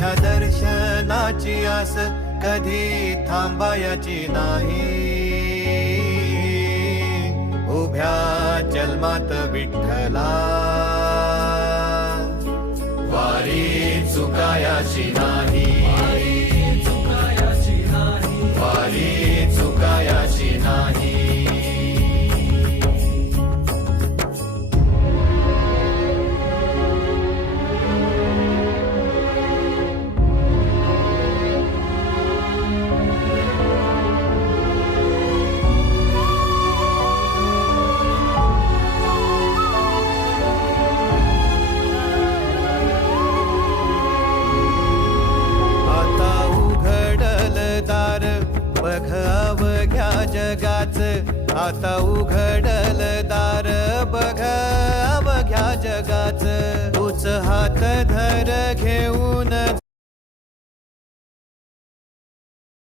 तुझ्या दर्शनाची आस कधी थांबायची नाही. उभ्या जन्मात विठ्ठला वारी चुकायाची नाही. वारी चुकायाची नाही. बघ अवघ्या जगाच, आता उघडल दार बघ अवघ्या जगाच. तूच हात धर घेऊन